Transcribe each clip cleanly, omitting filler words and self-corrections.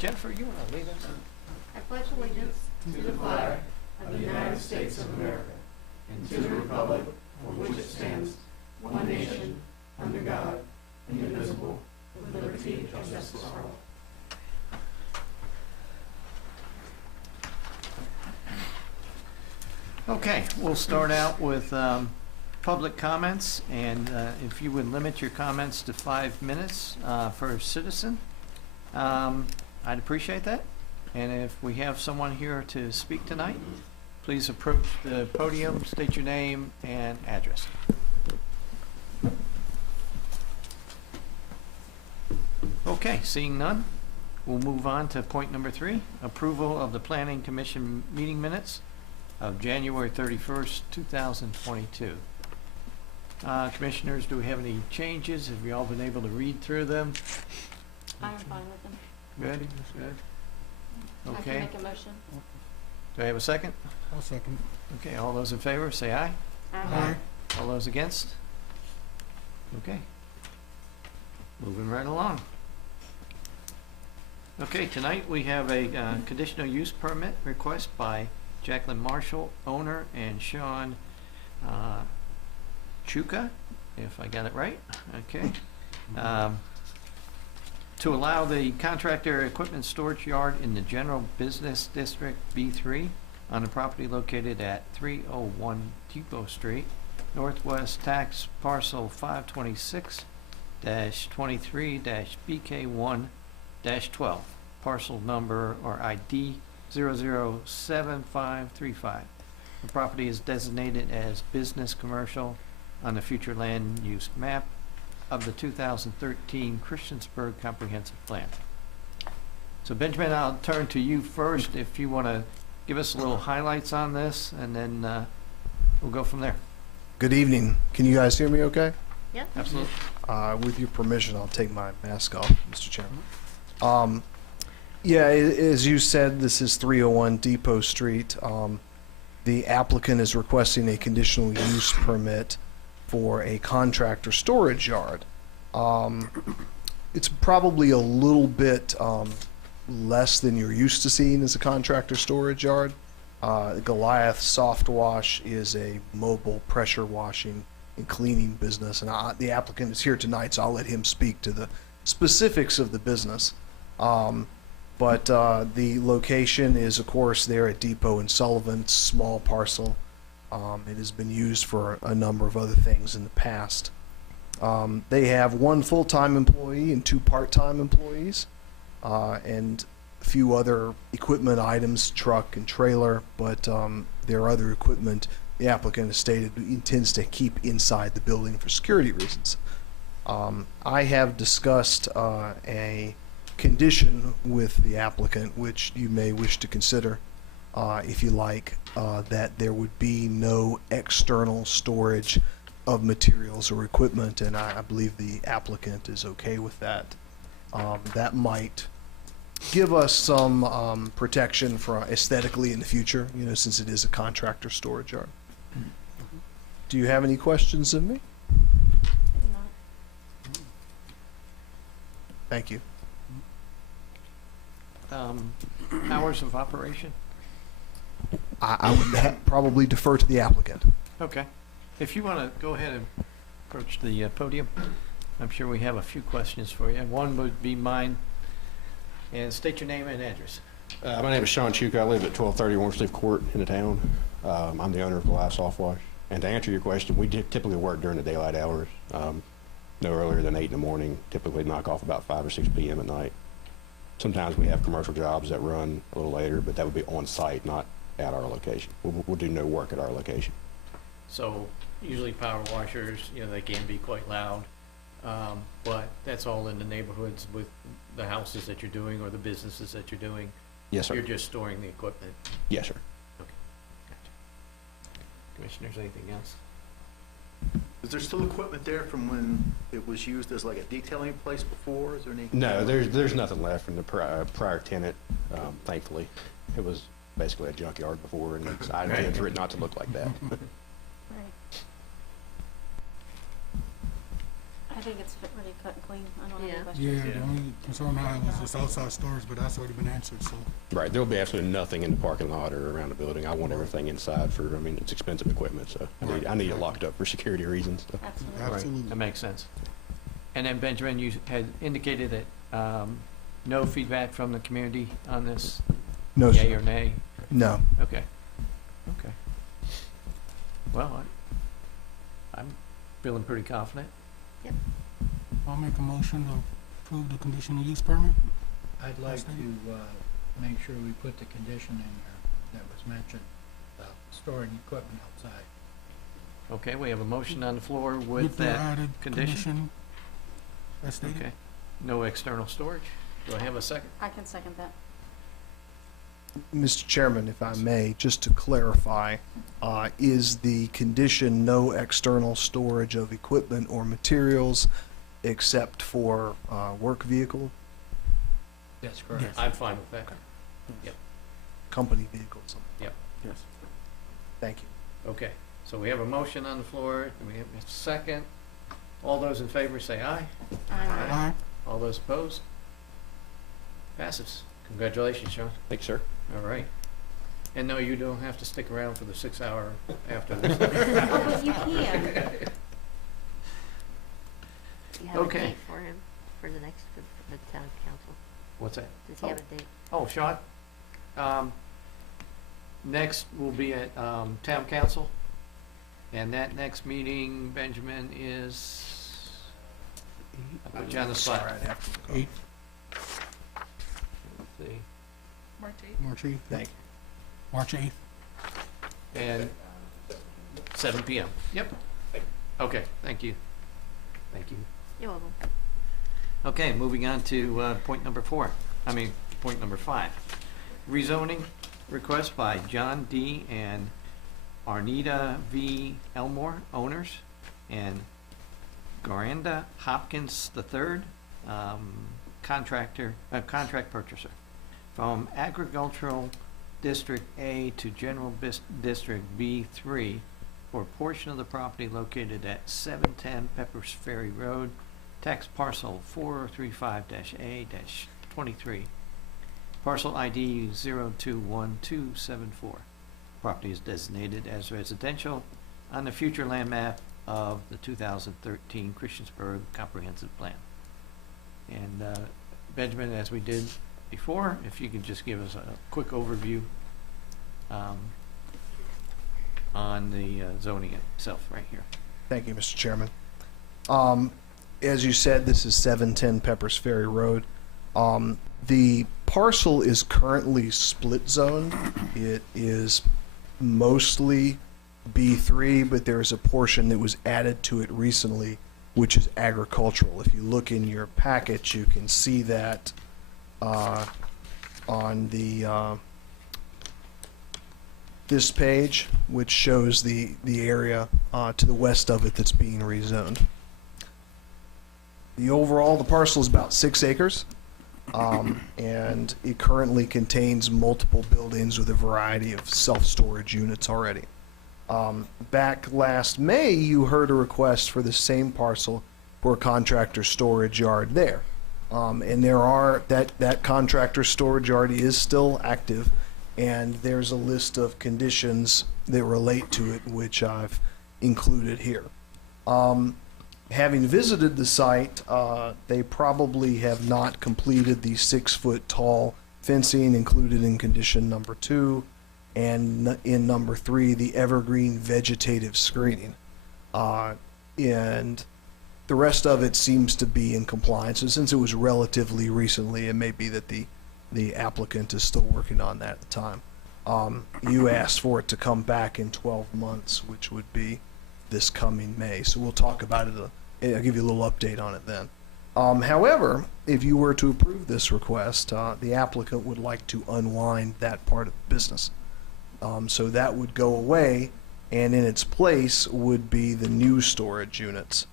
Jennifer, you want to lead us? I pledge allegiance to the flag of the United States of America and to the republic for which it stands, one nation, under God, indivisible, with liberty and justice for all. Okay, we'll start out with public comments, and if you would limit your comments to 5 minutes per citizen, I'd appreciate that. And if we have someone here to speak tonight, please approach the podium, state your name and address. Okay, seeing none, we'll move on to point number 3, approval of the Planning Commission meeting minutes of January 31st, 2022. Commissioners, do we have any changes? Have you all been able to read through them? I'm fine with them. Good, good. I Okay. can make a motion. Do I have a second? I'll second. Okay, all those in favor, say aye. Aye. All those against? Okay. Moving right along. Okay, tonight we have a conditional use permit request by Jacqueline Marshall, owner, and Sean Chuka, if I got it right. Okay. To allow the contractor equipment storage yard in the General Business District B3 on the property located at 301 Depot Street, Northwest Tax Parcel 526-23-BK1-12, parcel number or ID 007535. The property is designated as business commercial on the future land use map of the 2013 Christiansburg Comprehensive Plan. So Benjamin, I'll turn to you first if you want to give us a little highlights on this, and then we'll go from there. Good evening. Can you guys hear me okay? Yep. Absolutely. With your permission, I'll take my mask off, Mr. Chairman. Yeah, as you said, this is 301 Depot Street. The applicant is requesting a conditional use permit for a contractor storage yard. It's probably a little bit less than you're used to seeing as a contractor storage yard. Goliath Soft Wash is a mobile pressure washing and cleaning business, and the applicant is here tonight, so I'll let him speak to the specifics of the business. But the location is, of course, there at Depot and Sullivan, small parcel. It has been used for a number of other things in the past. They have 1 full-time employee and 2 part-time employees, and a few other equipment items, truck and trailer, but their other equipment, the applicant has stated, intends to keep inside the building for security reasons. I have discussed a condition with the applicant, which you may wish to consider, if you like, that there would be no external storage of materials or equipment, and I believe the applicant is okay with that. That might give us some protection for aesthetically in the future, you know, since it is a contractor storage yard. Do you have any questions of me? Thank you. Hours of operation? I would probably defer to the applicant. Okay. If you want to go ahead and approach the podium, I'm sure we have a few questions for you. One would be mine, and state your name and address. My name is Sean Chuka. I live at 1230 Orange Leaf Court in the town. I'm the owner of Goliath Soft Wash. And to answer your question, we typically work during the daylight hours, no earlier than 8 in the morning, typically knock off about 5 or 6 p.m. at night. Sometimes we have commercial jobs that run a little later, but that would be on site, not at our location. We'll do no work at our location. So usually power washers, you know, they can be quite loud, but that's all in the neighborhoods with the houses that you're doing or the businesses that you're doing. Yes, sir. You're just storing the equipment. Yes, sir. Okay, gotcha. Commissioners, anything else? Is there still equipment there from when it was used as like a detailing place before? Is there any? No, there's nothing left from the prior tenant, thankfully. It was basically a junkyard before, and I intend for it not to look like that. Right. I I think it's really cut and clean. I don't have any Yeah. questions. Yeah, the only concern I had was just outside storage, but that's already been answered, so. Right, there'll be absolutely nothing in the parking lot or around the building. I want everything inside for, I mean, it's expensive equipment, so I need it locked up for security reasons. So. Absolutely. Right, Absolutely. that makes sense. And then Benjamin, you had indicated that, no feedback from the community on this, No, yay sir. or nay? No. Okay, okay. Well, I'm feeling pretty confident. I'll make a motion to approve the conditional use permit. I'd like to make sure we put the condition in there that was mentioned about storing equipment outside. Okay, we have a motion on the floor with the that added condition. As stated. Okay, no external storage. Do I have a second? I can second that. Mr. Chairman, if I may, just to clarify, is the condition no external storage of equipment or materials except for work vehicle, That's correct. Yes. I'm fine with that. company vehicles? Yep. Yes. Thank you. Okay, so we have a motion on the floor, and we have a second. All those in favor say aye. Aye. All those opposed? Passes. Congratulations, Sean. Thanks, sir. All right. And no, you don't have to stick around for the 6 hour after this. Oh, but you can. Do you have a Okay. date for him, for the next, for the town council? What's that? Does he have a date? Oh, Sean? Next will be at, town council. And that next meeting, Benjamin, is, I'll put you on the spot. Right after the call. 8, Let's see. March 8th. Thank you. March 8th. And 7 PM. Yep. Okay, thank you. Thank you. You're welcome. Okay, moving on to point number 5. Rezoning request by John D. and Arnita V. Elmore, owners, and Garanda Hopkins III, contract purchaser, from Agricultural District A to General District B3 for a portion of the property located at 710 Peppers Ferry Road, tax parcel 435-A-23, parcel ID 021274. Property is designated as residential on the future land map of the 2013 Christiansburg Comprehensive Plan. And Benjamin, as we did before, if you could just give us a quick overview on the zoning itself right here. Thank you, Mr. Chairman. As you said, this is 710 Peppers Ferry Road. The parcel is currently split zoned. It is mostly B3, but there's a portion that was added to it recently, which is agricultural. If you look in your package, you can see that on the this page, which shows the area to the west of it that's being rezoned. The parcel is about 6 acres, and it currently contains multiple buildings with a variety of self-storage units already. Back last May, you heard a request for the same parcel for a contractor storage yard there. And that contractor storage yard is still active, and there's a list of conditions that relate to it, which I've included here. Having visited the site, they probably have not completed the 6-foot tall fencing included in condition number 2, and in number 3, the evergreen vegetative screening. And the rest of it seems to be in compliance. And since it was relatively recently, it may be that the applicant is still working on that at the time. You asked for it to come back in 12 months, which would be this coming May. So we'll talk about it. I'll give you a little update on it then. However, if you were to approve this request, the applicant would like to unwind that part of the business. So that would go away, and in its place would be the new storage units.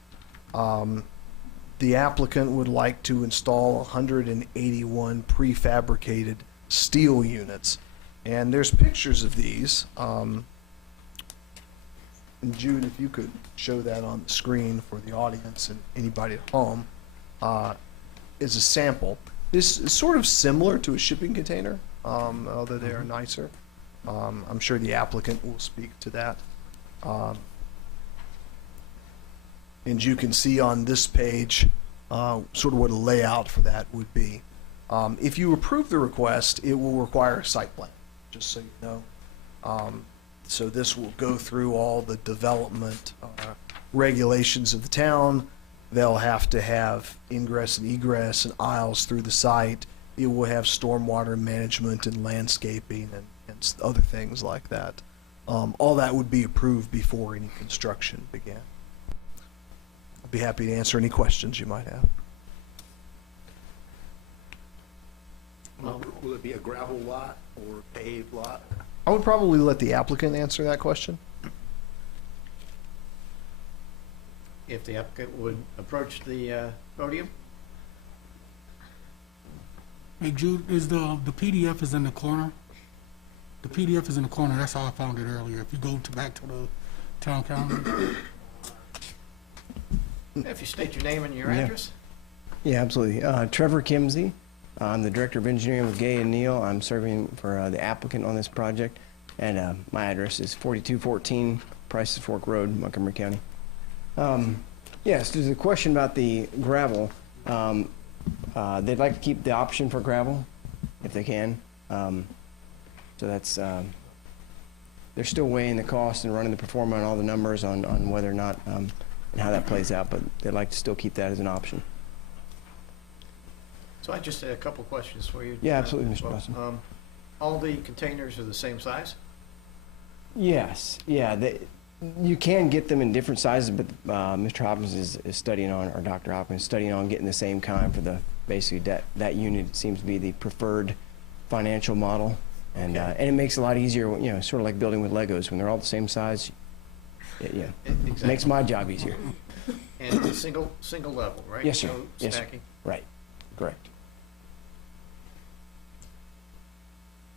The applicant would like to install 181 prefabricated steel units. And there's pictures of these. And Jude, if you could show that on the screen for the audience and anybody at home, is a sample. This is sort of similar to a shipping container, although they are nicer. I'm sure the applicant will speak to that. And you can see on this page sort of what a layout for that would be. If you approve the request, it will require a site plan, just so you know. So this will go through all the development regulations of the town. They'll have to have ingress and egress and aisles through the site. It will have stormwater management and landscaping and other things like that. All that would be approved before any construction began. I'd be happy to answer any questions you might have. Will it be a gravel lot or paved lot? I would probably let the applicant answer that question. If the applicant would approach the podium? Hey Jude, is the PDF is in the corner? The PDF is in the corner, that's how I found it earlier. If you go back to the town calendar. If you state your name and your Yeah. address? Yeah, absolutely. Trevor Kimsey. I'm the Director of Engineering with Gay and Neal. I'm serving for the applicant on this project, and my address is 4214 Prices Fork Road, Montgomery County. Yes, there's a question about the gravel. They'd like to keep the option for gravel, if they can. So that's, they're still weighing the cost and running the performa and all the numbers on whether or not, and how that plays out, but they'd like to still keep that as an option. So I just had a couple questions for you. Yeah, absolutely, Mr. Well, Preston. all the containers are the same size? Yes, yeah, you can get them in different sizes, but Mr. Hopkins is studying on, or Dr. Hopkins is studying on getting the same kind for the, basically that unit seems to be the preferred financial model. And, Okay. and it makes it a lot easier, you know, sort of like building with Legos. When they're all the same size, it Exactly. makes my job easier. And a single level, right? Yes, sir. No Yes, sir. stacking? Right, correct.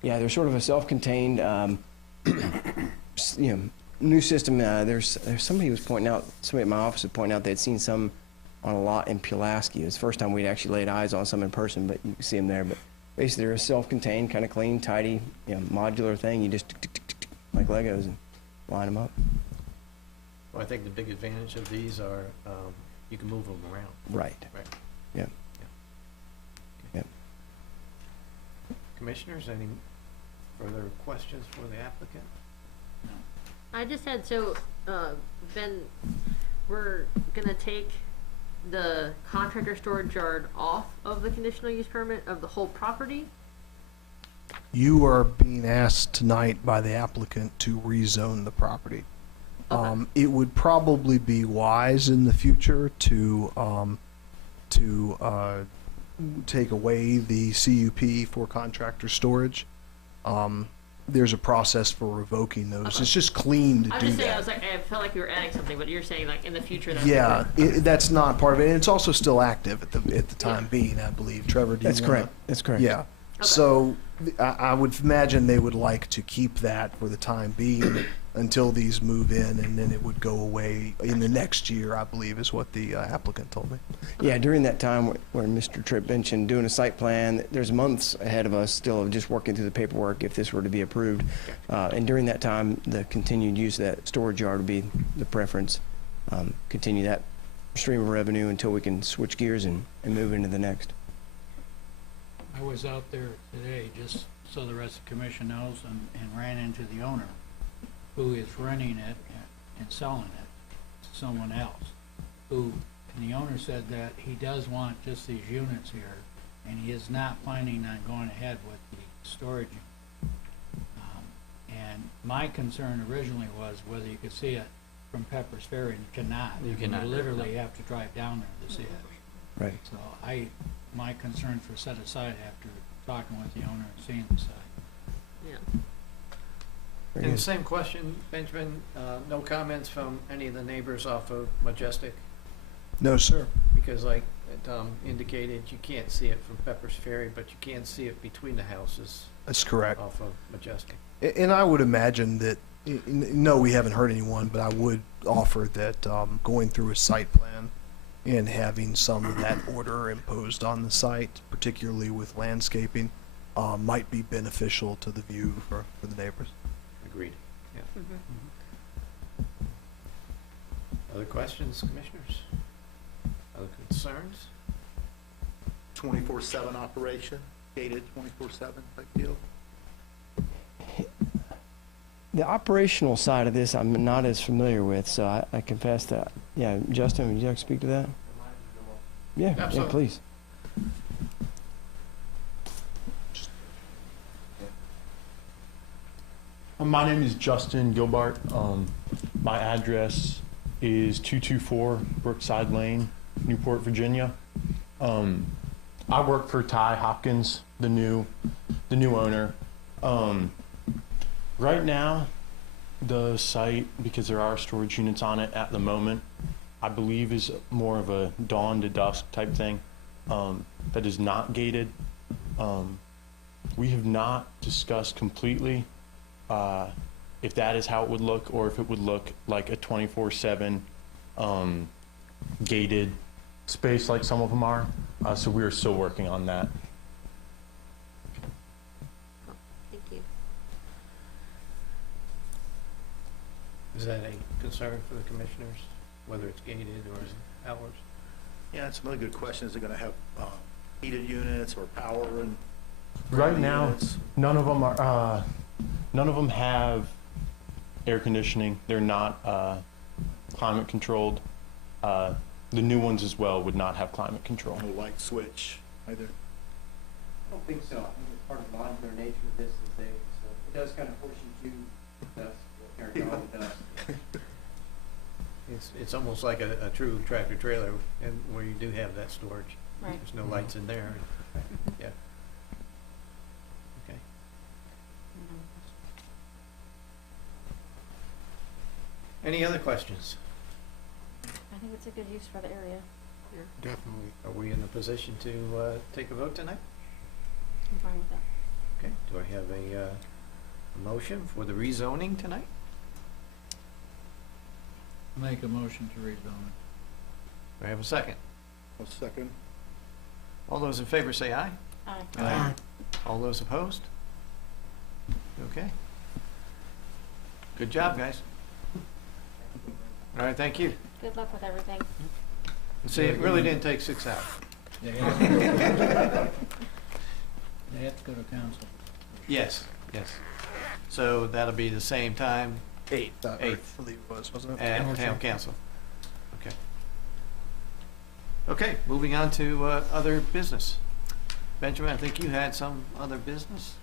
Yeah, they're sort of a self-contained, you know, new system. There's somebody who was pointing out, somebody at my office was pointing out they'd seen some on a lot in Pulaski. It was the first time we'd actually laid eyes on some in person, but you can see them there. But basically, they're a self-contained, kind of clean, tidy, you know, modular thing. You just tick, tick, tick, tick, tick, like Legos and line them up. Well, I think the big advantage of these are you can move them around. Right. Right. Yeah. Yep. Commissioners, any further questions for the applicant? I just had, Ben, we're gonna take the contractor storage yard off of the conditional use permit of the whole property? You are being asked tonight by the applicant to rezone the property. Okay. It would probably be wise in the future to take away the CUP for contractor storage. There's a process for revoking those. Okay. It's just clean to I'm do just saying, I that. was like, I felt like you were adding something, but you're saying like in the future that's. Yeah, that's not part of it. And it's also still active at the time Yeah. being, I believe. Trevor, do you That's wanna- correct. That's correct. Yeah. Okay. So I would imagine they would like to keep that for the time being until these move in, and then it would go away in the next year, I believe, is what the applicant told me. Yeah, during that time where Mr. Tripp mentioned doing a site plan, there's months ahead of us still of just working through the paperwork if this were to be approved. And during that time, the continued use of that storage yard would be the preference. Continue that stream of revenue until we can switch gears and move into the next. I was out there today, just so the rest of the commission knows, and ran into the owner, who is renting it and selling it to someone else, and the owner said that he does want just these units here, and he is not planning on going ahead with the storage. And my concern originally was whether you could see it from Pepper's Ferry, and you cannot. You cannot. You literally have to drive down there to see it. Right. So my concerns were set aside after talking with the owner and seeing the site. Yeah. Very And the good. same question, Benjamin, no comments from any of the neighbors off of Majestic? No, sir. Because like Tom indicated, you can't see it from Pepper's Ferry, but you can see it between the houses That's correct. off of Majestic. And I would imagine that No, we haven't heard anyone, but I would offer that going through a site plan and having some of that order imposed on the site, particularly with landscaping, might be beneficial to the view for the neighbors. Agreed. Yeah. Mhm. Other questions, commissioners? Other concerns? 24/7 operation, gated 24/7 type deal? The operational side of this, I'm not as familiar with, so I confess that. Yeah, Justin, would you like to speak to that? Yeah, yeah, Absolutely. please. My name is Justin Gilbart. My address is 224 Brookside Lane, Newport, Virginia. I work for Ty Hopkins, the new owner. Right now, the site, because there are storage units on it at the moment, I believe is more of a dawn to dusk type thing that is not gated. We have not discussed completely if that is how it would look, or if it would look like a 24/7 gated space like some of them are. So we are still working on that. Thank you. Is that a concern for the commissioners, whether it's gated or hours? Yeah, it's another good question. Is it going to have heated units or power and? Right now, units? none of them are. None of them have air conditioning. They're not climate controlled. The new ones as well would not have climate control. No light switch either. I don't think so. I think it's part of the modular nature of this is it does kind of force you to dust, or dust. It's almost like a true tractor trailer, and where you do have that storage. Right. There's no lights in there. Yeah. Okay. Any other questions? I think it's a good use for the area. Definitely. Are we in a position to take a vote tonight? I'm fine with that. Okay. Do I have a motion for the rezoning tonight? Make a motion to rezone it. Do I have a second? A second. All those in favor say aye. Aye. Aye. All those opposed? Okay. Good job, guys. All right, thank you. Good luck with everything. See, it really didn't take 6 hours. They have to they have to go to council. Yes, yes. So that'll be the same time 8. I Eighth. believe it was, wasn't it? at town council. Okay. Okay, moving on to other business. Benjamin, I think you had some other business?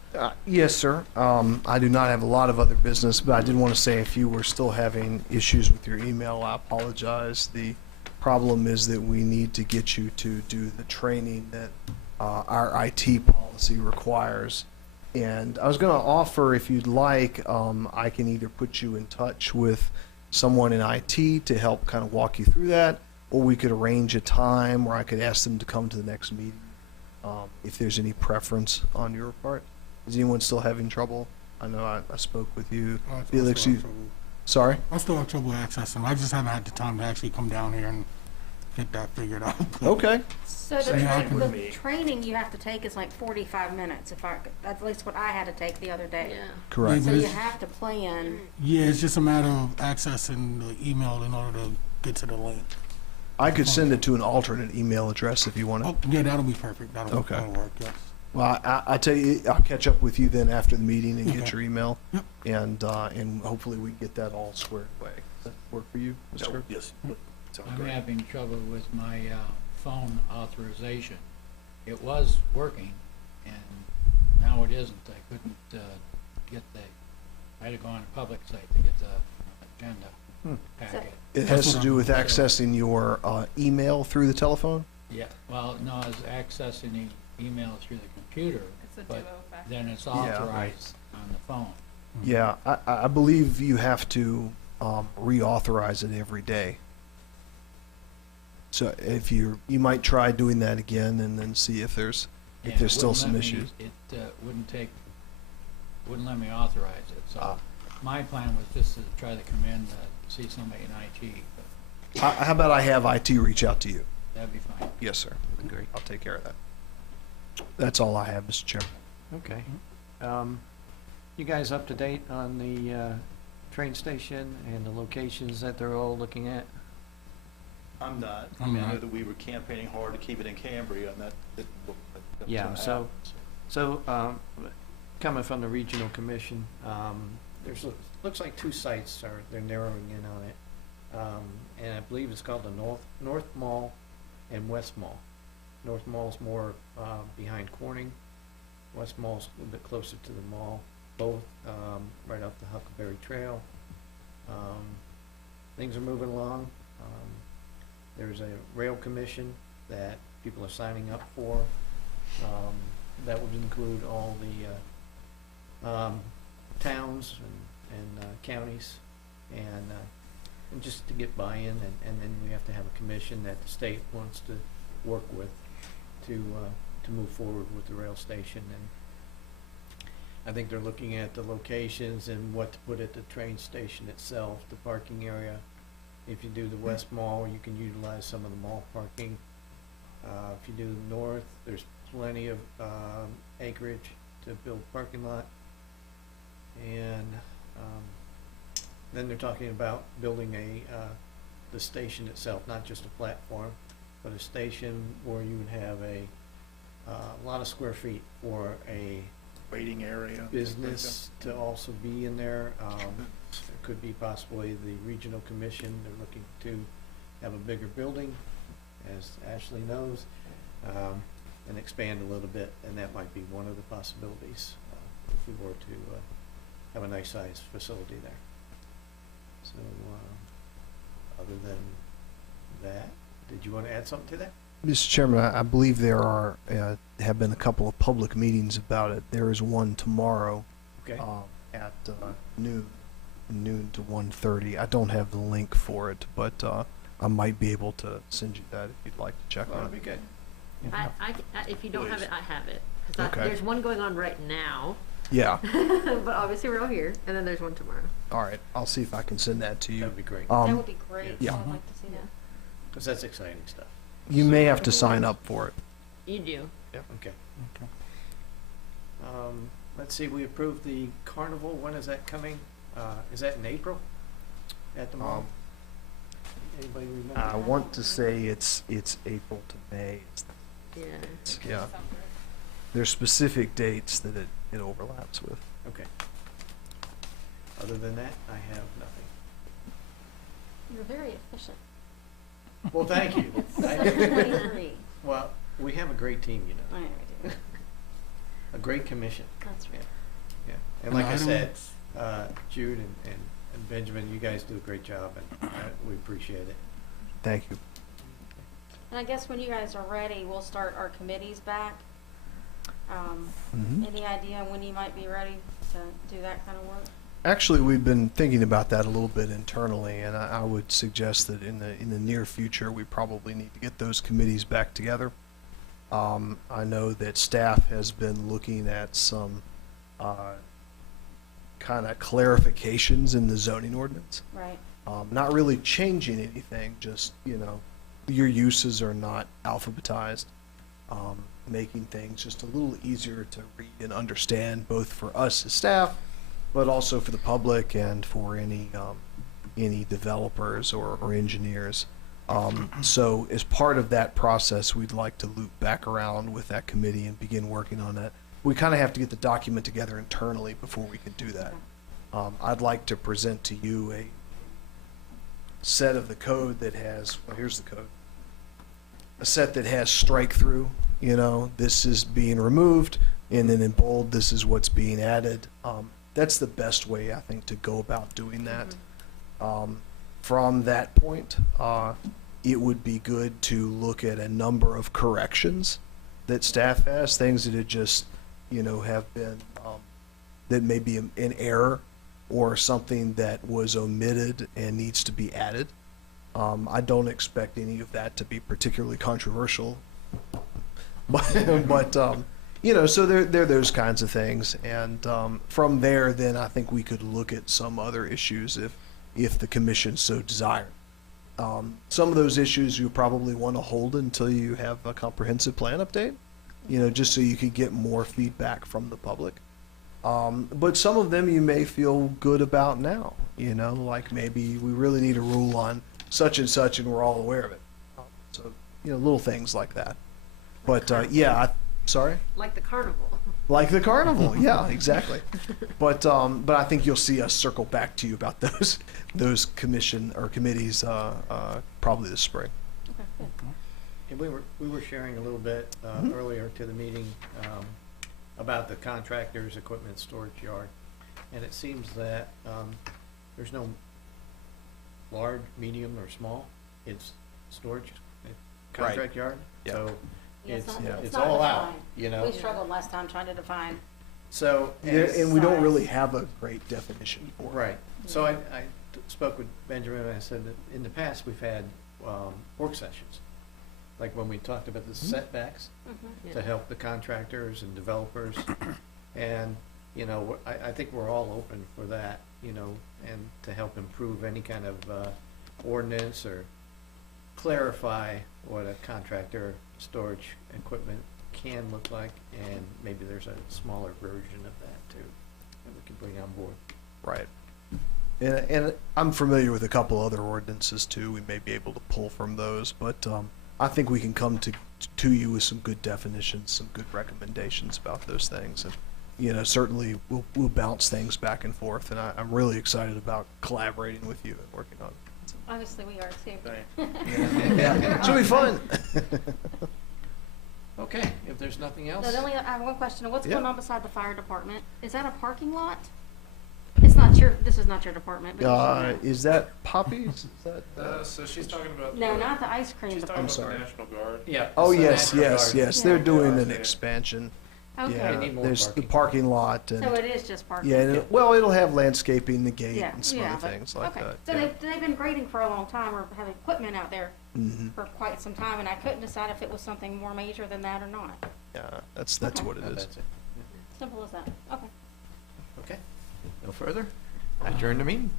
Yes, sir. I do not have a lot of other business, but I did want to say if you were still having issues with your email, I apologize. The problem is that we need to get you to do the training that our IT policy requires. And I was going to offer, if you'd like, I can either put you in touch with someone in IT to help kind of walk you through that, or we could arrange a time where I could ask them to come to the next meeting, if there's any preference on your part. Is anyone still having trouble? I know I spoke with you. Felix, you, sorry? I still have trouble accessing. I just haven't had the time to actually come down here and get that figured out. Okay. So So yeah, I can- the training you have to take is like 45 minutes, at least what I had to take the other day. Yeah. Correct. So But you it's- have to plan. Yeah, it's just a matter of accessing the email in order to get to the link. I could send it to an alternate email address if you want it. Oh, yeah, that'll be perfect. That'll Okay. work, yes. Well, I tell you, I'll catch up with you then after the meeting and get Okay. your email. Yep. And hopefully we get that all squared away. Does that work for you, Mr. Kirk? Yes. Sounds I'm great. having trouble with my phone authorization. It was working, and now it isn't. I couldn't get I had to go on a public site to get the agenda packet. It That's has to what do I'm- with accessing your email through the telephone? Yeah, well, no, I was accessing the email through the computer, but then it's authorized on the phone. Yeah, I believe you have to reauthorize it every day. So if you might try doing that again and then see if there's And still it wouldn't some let me- issues. It wouldn't let me authorize it, so My plan was just to try to come in to see somebody in IT, but How about I have IT reach out to you? that'd be fine. Yes, sir. Great. I'll take care of that. That's all I have, Mr. Chairman. Okay. You guys up to date on the train station and the locations that they're all looking at? I'm not. I I'm mean, I know not. that we were campaigning hard to keep it in Cambria, and that didn't look like that was Yeah, gonna so- happen, So, coming from the regional commission, there's, looks like two sites they're narrowing in on it. And I believe it's called the North Mall and West Mall. North Mall's more, behind Corning. West Mall's a little bit closer to the mall, both, right off the Huckleberry Trail. Things are moving along. There's a rail commission that people are signing up for. That would include all the towns and counties, and just to get buy-in, and then we have to have a commission that the state wants to work with to move forward with the rail station. And I think they're looking at the locations and what to put at the train station itself, the parking area. If you do the West Mall, you can utilize some of the mall parking. If you do the north, there's plenty of acreage to build parking lot. And then they're talking about building the station itself, not just a platform, but a station where you would have a lot of square feet for a waiting area. business to also be in there. It could be possibly the regional commission, they're looking to have a bigger building, as Ashley knows, and expand a little bit, and that might be one of the possibilities, if we were to have a nice sized facility there. So, other than that, did you want to add something to that? Mr. Chairman, I believe there are, have been a couple of public meetings about it. There is one tomorrow Okay. at noon to 1:30. I don't have the link for it, but I might be able to send you that if you'd like to check Well, on that'd it. be good. If you don't have it, I have it. 'Cause Okay. there's one going on right now, Yeah, but obviously we're all here, and then there's one tomorrow. all right. I'll see if I can send that to you. That'd be great, That would be great. yeah. I would like to see that. because that's exciting stuff. You may have to sign up for it. You do. Okay. Let's see, we approved the carnival, when is that coming? Is that in April at the mall? Anybody remember? I want to say it's April to May. Yeah. Yeah. There's specific dates that it overlaps with. Okay. Other than that, I have nothing. You're very efficient. Well, thank you. It's 7:23. Well, we have a great team, you know, I know we do. a great commission, That's right. yeah. And like I And I said, Jude and Benjamin, you guys do a great job, and we appreciate it. Thank you. And I guess when you guys are ready, we'll start our committees back. Mhm. Any idea when you might be ready to do that kind of work? Actually, we've been thinking about that a little bit internally, and I would suggest that in the near future, we probably need to get those committees back together. I know that staff has been looking at some kind of clarifications in the zoning ordinance. Right. Not really changing anything, just, your uses are not alphabetized. Making things just a little easier to read and understand, both for us as staff, but also for the public and for any developers or engineers. So as part of that process, we'd like to loop back around with that committee and begin working on that. We kind of have to get the document together internally before we can do that. I'd like to present to you a set of the code that has, well, here's the code. A set that has strike through, this is being removed, and then in bold, this is what's being added. That's the best way, I think, to go about doing that. From that point, it would be good to look at a number of corrections that staff has, things that had just, have been, that may be an error or something that was omitted and needs to be added. I don't expect any of that to be particularly controversial, but So there are those kinds of things, and from there, then I think we could look at some other issues if the commission so desired. Some of those issues you probably want to hold until you have a comprehensive plan update, just so you could get more feedback from the public. But some of them you may feel good about now, like maybe we really need a rule on such and such and we're all aware of it. So, little things like that. But, sorry? Like the carnival. Like the carnival, yeah, exactly. But I think you'll see us circle back to you about those commission or committees probably this spring. Okay, good. And we were sharing a little bit earlier to the meeting about the contractor's equipment storage yard. And it seems that there's no large, medium, or small. It's storage, contract yard. Yeah. So Yeah, it's not all out, defined. We struggled last time trying to define. So, And we don't really have a great definition for it. right. So I spoke with Benjamin and I said that in the past we've had work sessions. Like when we talked about the setbacks to help the contractors and developers. And, I think we're all open for that, and to help improve any kind of ordinance or clarify what a contractor storage equipment can look like, and maybe there's a smaller version of that too that we can bring on board. Right. And I'm familiar with a couple other ordinances too. We may be able to pull from those, but I think we can come to you with some good definitions, some good recommendations about those things, and certainly we'll bounce things back and forth. And I'm really excited about collaborating with you and working on it. Obviously, we are too. Yeah, should be fun. Okay, if there's nothing else. I have one question. What's Yeah. going on beside the fire department? Is that a parking lot? It's not your, this is not your department, but you should know. Is that Poppies? Is that? So she's talking about. No, not the ice cream She's talking department. about sorry. the National Guard. Yeah. Oh, it's the yes, National yes, Guard. yes. Yeah. They're doing Yeah, an yeah. expansion. Okay. They Yeah, need more there's the parking. parking lot and. So it is just parking? Yeah, and well, it'll have landscaping, the gate, Yeah, and some yeah, other but- things like okay. that. So they've been grading for a long time, or have equipment out there Hmm. for quite some time, and I couldn't decide if it was something more major than that or not. Yeah, that's Okay. what it Oh, is. that's it. Simple as that. Okay. Okay. No further? I adjourn the meeting.